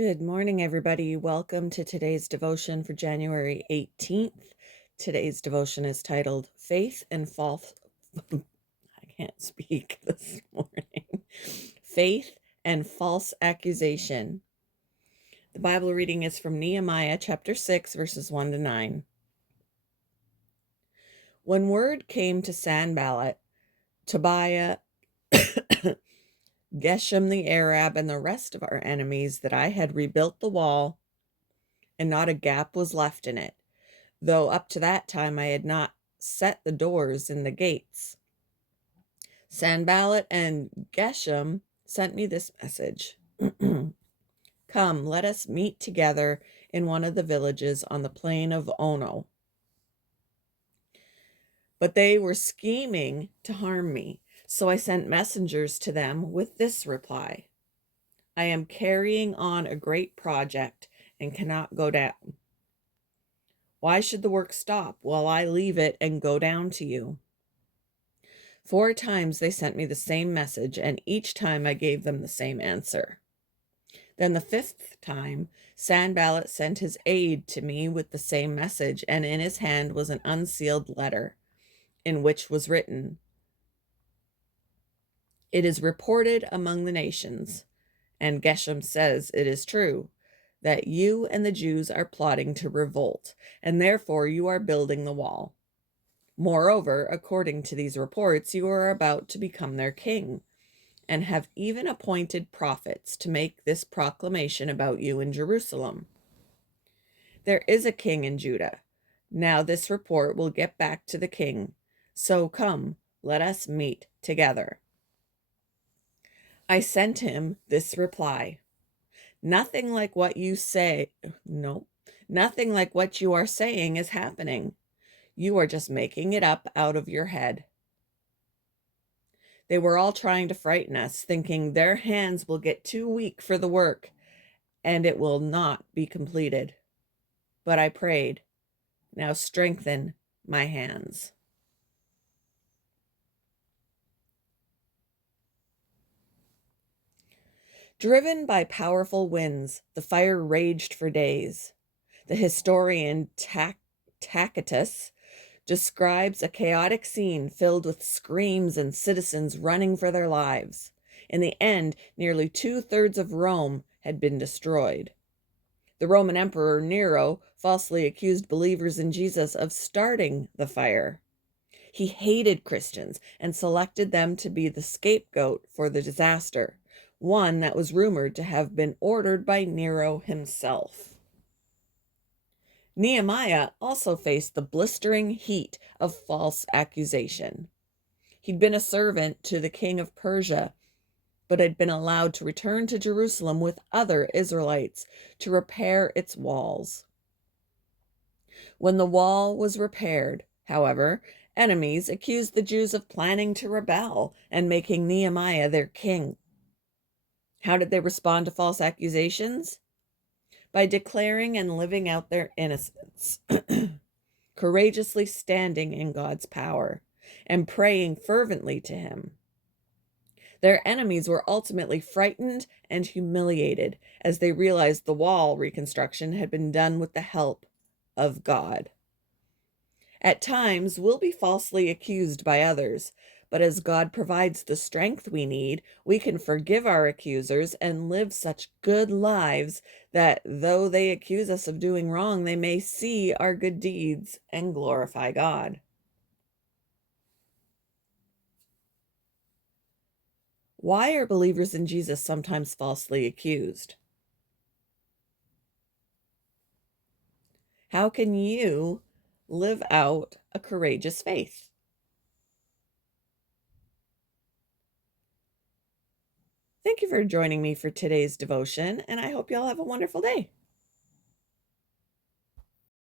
Good morning, everybody. Welcome to today's devotion for January 18th. Today's devotion is titled Faith and False. I can't speak this morning. Faith and False Accusation. The Bible reading is from Nehemiah chapter 6, verses 1 to 9. When word came to Sanballat, Tobiah, Geshem the Arab, and the rest of our enemies that I had rebuilt the wall, and not a gap was left in it, though up to that time I had not set the doors in the gates. Sanballat and Geshem sent me this message. Come, let us meet together in one of the villages on the plain of Ono. But they were scheming to harm me, so I sent messengers to them with this reply. I am carrying on a great project and cannot go down. Why should the work stop while I leave it and go down to you? 4 times they sent me the same message, and each time I gave them the same answer. Then the 5th time, Sanballat sent his aide to me with the same message, and in his hand was an unsealed letter, in which was written, "It is reported among the nations, and Geshem says it is true, that you and the Jews are plotting to revolt, and therefore you are building the wall. Moreover, according to these reports, you are about to become their king, and have even appointed prophets to make this proclamation about you in Jerusalem. There is a king in Judah. Now this report will get back to the king. So come, let us meet together." I sent him this reply. Nothing like what you say. No, nothing like what you are saying is happening. You are just making it up out of your head. They were all trying to frighten us, thinking their hands will get too weak for the work and it will not be completed. But I prayed, "Now strengthen my hands." Driven by powerful winds, the fire raged for days. The historian Tacitus describes a chaotic scene filled with screams and citizens running for their lives. In the end, nearly 2/3 of Rome had been destroyed. The Roman Emperor Nero falsely accused believers in Jesus of starting the fire. He hated Christians and selected them to be the scapegoat for the disaster, one that was rumored to have been ordered by Nero himself. Nehemiah also faced the blistering heat of false accusation. He'd been a servant to the king of Persia, but had been allowed to return to Jerusalem with other Israelites to repair its walls. When the wall was repaired, however, enemies accused the Jews of planning to rebel and making Nehemiah their king. How did they respond to false accusations? By declaring and living out their innocence, courageously standing in God's power, and praying fervently to Him. Their enemies were ultimately frightened and humiliated as they realized the wall reconstruction had been done with the help of God. At times, we'll be falsely accused by others, but as God provides the strength we need, we can forgive our accusers and live such good lives that though they accuse us of doing wrong, they may see our good deeds and glorify God. Why are believers in Jesus sometimes falsely accused? How can you live out a courageous faith? Thank you for joining me for today's devotion, and I hope you all have a wonderful day.